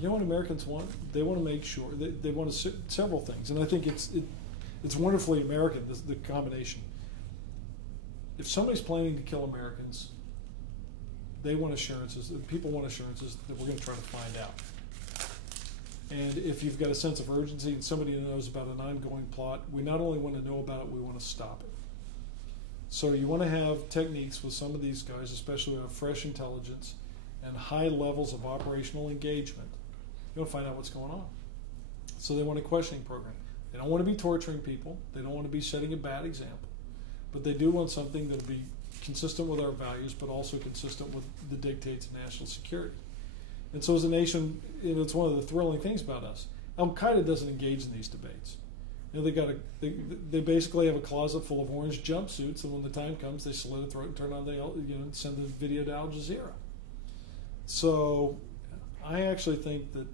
You know what Americans want? They want to make sure they want several things, and I think it's wonderfully American, the combination. If somebody's planning to kill Americans, they want assurances. People want assurances that we're going to try to find out. And if you've got a sense of urgency and somebody knows about an ongoing plot, we not only want to know about it, we want to stop it. So you want to have techniques with some of these guys, especially who have fresh intelligence and high levels of operational engagement. You want to find out what's going on. So they want a questioning program. They don't want to be torturing people. They don't want to be setting a bad example. But they do want something that will be consistent with our values, but also consistent with the dictates of national security. And so as a nation, it's one of the thrilling things about us. Al-Qaeda doesn't engage in these debates. They basically have a closet full of orange jumpsuits, and when the time comes, they slit a throat and turn on send the video to Al Jazeera. So I actually think that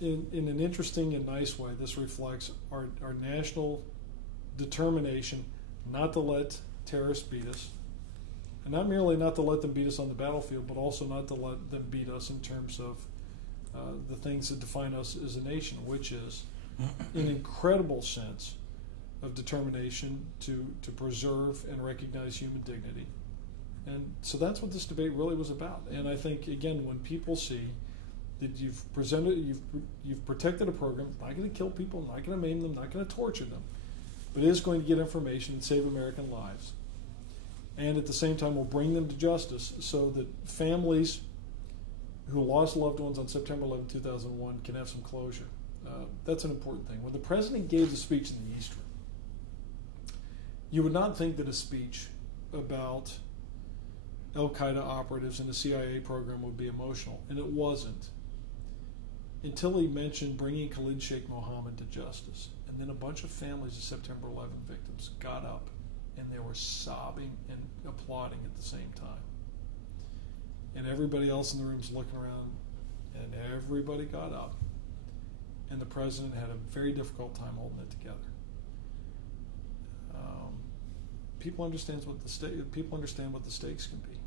in an interesting and nice way, this reflects our national determination not to let terrorists beat us. And not merely not to let them beat us on the battlefield, but also not to let them beat us in terms of the things that define us as a nation, which is an incredible sense of determination to preserve and recognize human dignity. And so that's what this debate really was about. And I think, again, when people see that you've protected a program, not going to kill people, not going to maim them, not going to torture them, but is going to get information and save American lives. And at the same time, will bring them to justice so that families who lost loved ones on September 11, 2001 can have some closure. That's an important thing. When the president gave the speech in the East Room, you would not think that a speech about Al-Qaeda operatives in the CIA program would be emotional, and it wasn't, until he mentioned bringing Khalid Sheikh Mohammed to justice. And then a bunch of families of September 11 victims got up, and they were sobbing and applauding at the same time. And everybody else in the room's looking around, and everybody got up. And the president had a very difficult time holding it together. People understand what the stakes can be.